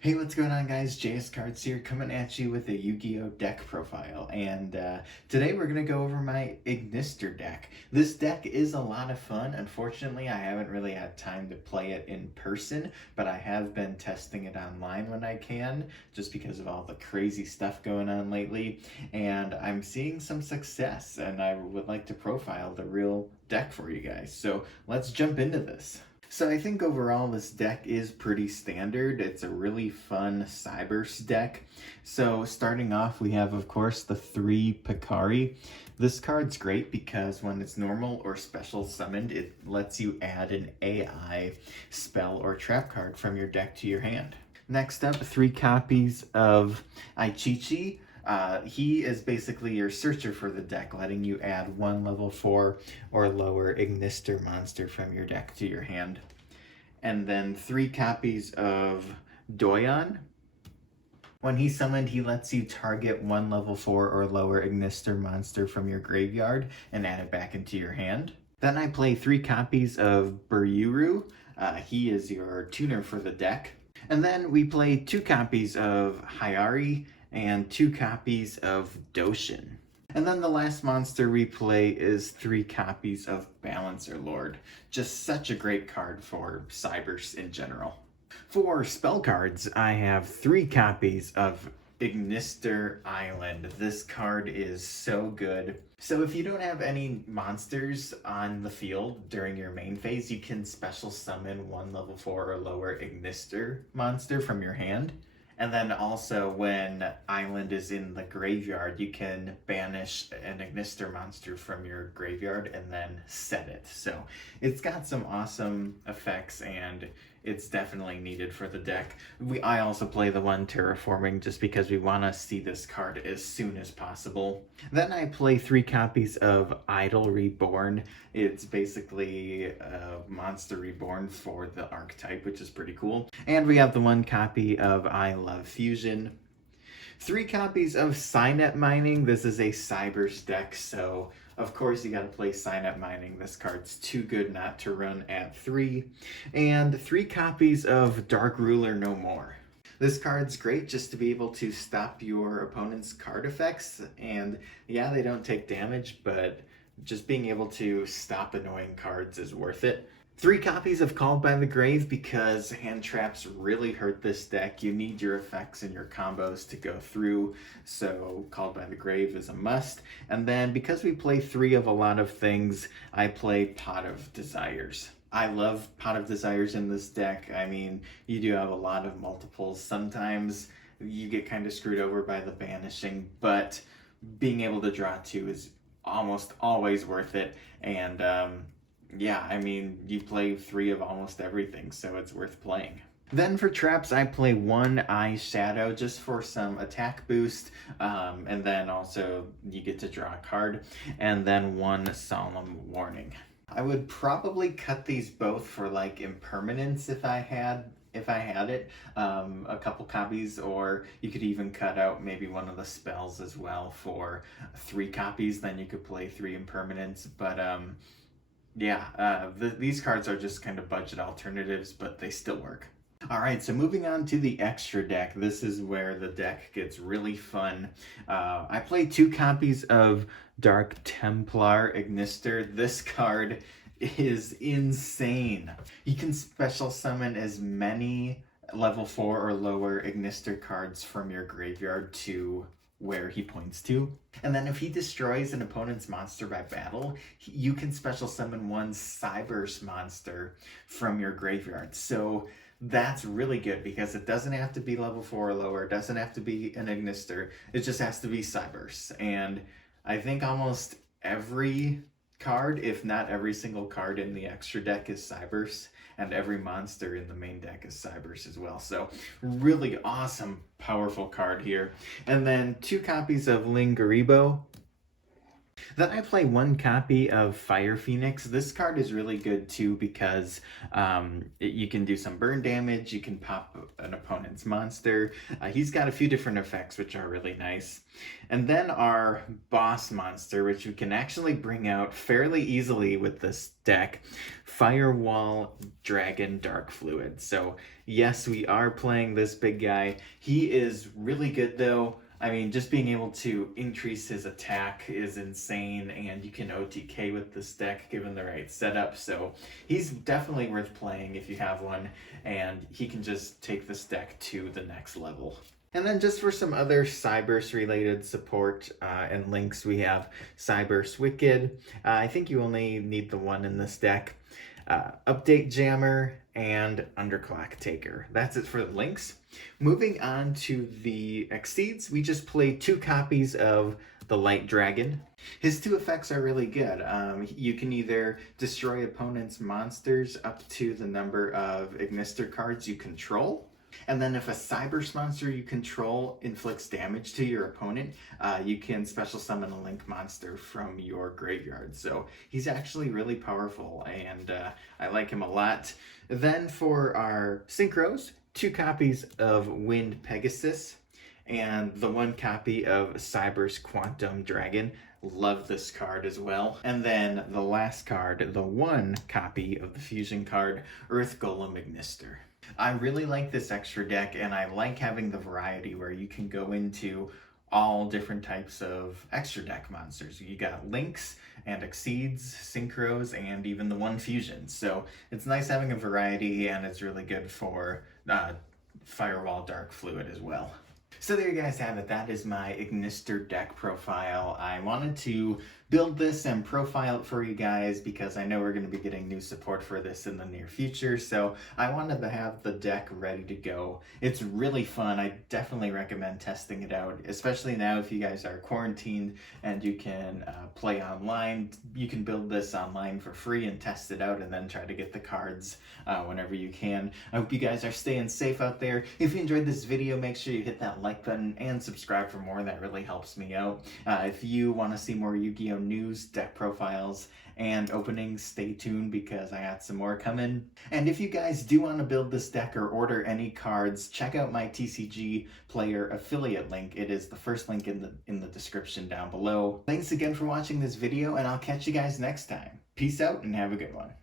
Hey, what's going on, guys? JS Cards here, coming at you with a Yu-Gi-Oh! Deck profile, and today we're going to go over my Ignister deck. This deck is a lot of fun. Unfortunately, I haven't really had time to play it in person, but I have been testing it online when I can, just because of all the crazy stuff going on lately, and I'm seeing some success, and I would like to profile the real deck for you guys. So let's jump into this. So I think overall this deck is pretty standard. It's a really fun Cyberse deck. So starting off, we have, of course, the 3 Picari. This card's great because when it's normal or special summoned, it lets you add an AI spell or trap card from your deck to your hand. Next up, 3 copies of Aichichi. He is basically your searcher for the deck, letting you add 1 level 4 or lower Ignister monster from your deck to your hand. And then 3 copies of Doyon. When he's summoned, he lets you target 1 level 4 or lower Ignister monster from your graveyard and add it back into your hand. Then I play 3 copies of Buryuru. He is your tuner for the deck. And then we play 2 copies of Hayari and 2 copies of Doshin. And then the last monster we play is 3 copies of Balancer Lord. Just such a great card for Cyberse in general. For spell cards, I have 3 copies of Ignister Island. This card is so good. So if you don't have any monsters on the field during your main phase, you can special summon 1 level 4 or lower Ignister monster from your hand. And then also when Island is in the graveyard, you can banish an Ignister monster from your graveyard and then set it. So it's got some awesome effects and it's definitely needed for the deck. I also play the 1 Terraforming just because we want to see this card as soon as possible. Then I play 3 copies of Idol Reborn. It's basically a monster reborn for the archetype, which is pretty cool. And we have the 1 copy of I Love Fusion. 3 copies of Cynet Mining. This is a Cyberse deck, so of course you gotta play Cynet Mining. This card's too good not to run at 3. And 3 copies of Dark Ruler No More. This card's great just to be able to stop your opponent's card effects. And yeah, they don't take damage, but just being able to stop annoying cards is worth it. 3 copies of Called by the Grave because hand traps really hurt this deck. You need your effects and your combos to go through, so Called by the Grave is a must. And then because we play 3 of a lot of things, I play Pot of Desires. I love Pot of Desires in this deck. I mean, you do have a lot of multiples. Sometimes you get kind of screwed over by the banishing, but being able to draw 2 is almost always worth it. And yeah, I mean, you play 3 of almost everything, so it's worth playing. Then for traps, I play 1 Eyeshadow just for some attack boost, and then also you get to draw a card, and then 1 Solemn Warning. I would probably cut these both for like impermanence if I had it, a couple copies, or you could even cut out maybe 1 of the spells as well for 3 copies, then you could play 3 impermanence, but yeah, these cards are just kind of budget alternatives, but they still work. Alright, so moving on to the extra deck. This is where the deck gets really fun. I play 2 copies of Dark Templar Ignister. This card is insane. You can special summon as many level 4 or lower Ignister cards from your graveyard to where he points to. And then if he destroys an opponent's monster by battle, you can special summon 1 Cyberse monster from your graveyard. So that's really good because it doesn't have to be level 4 or lower. It doesn't have to be an Ignister. It just has to be Cyberse. And I think almost every card, if not every single card in the extra deck is Cyberse, and every monster in the main deck is Cyberse as well. So really awesome, powerful card here. And then 2 copies of Lingaribo. Then I play one copy of Fire Phoenix. This card is really good too because you can do some burn damage, you can pop an opponent's monster. He's got a few different effects which are really nice. And then our boss monster, which we can actually bring out fairly easily with this deck, Firewall Dragon Dark Fluid. So yes, we are playing this big guy. He is really good though. I mean, just being able to increase his attack is insane, and you can OTK with this deck given the right setup, so he's definitely worth playing if you have one, and he can just take this deck to the next level. And then just for some other Cyberse related support and links, we have Cyberse Wicked. I think you only need the one in this deck. Update Jammer, and Underclock Taker. That's it for the links. Moving on to the Exceeds, we just played 2 copies of the Light Dragon. His 2 effects are really good. You can either destroy opponent's monsters up to the number of Ignister cards you control, and then if a Cyberse monster you control inflicts damage to your opponent, you can special summon a Link monster from your graveyard. So he's actually really powerful, and I like him a lot. Then for our Synchros, 2 copies of Wind Pegasus, and the 1 copy of Cyberse Quantum Dragon. Love this card as well. And then the last card, the 1 copy of the fusion card, Earth Golem Ignister. I really like this extra deck, and I like having the variety where you can go into all different types of extra deck monsters. You got Links and Exceeds, Synchros, and even the 1 fusion. So it's nice having a variety, and it's really good for Firewall Dark Fluid as well. So there you guys have it. That is my Ignister deck profile. I wanted to build this and profile it for you guys because I know we're going to be getting new support for this in the near future, so I wanted to have the deck ready to go. It's really fun. I definitely recommend testing it out, especially now if you guys are quarantined and you can play online. You can build this online for free and test it out and then try to get the cards whenever you can. I hope you guys are staying safe out there. If you enjoyed this video, make sure you hit that like button and subscribe for more. That really helps me out. If you want to see more Yu-Gi-Oh! News, deck profiles, and openings, stay tuned because I got some more coming. And if you guys do want to build this deck or order any cards, check out my TCG Player affiliate link. It is the first link in the description down below. Thanks again for watching this video, and I'll catch you guys next time. Peace out and have a good one.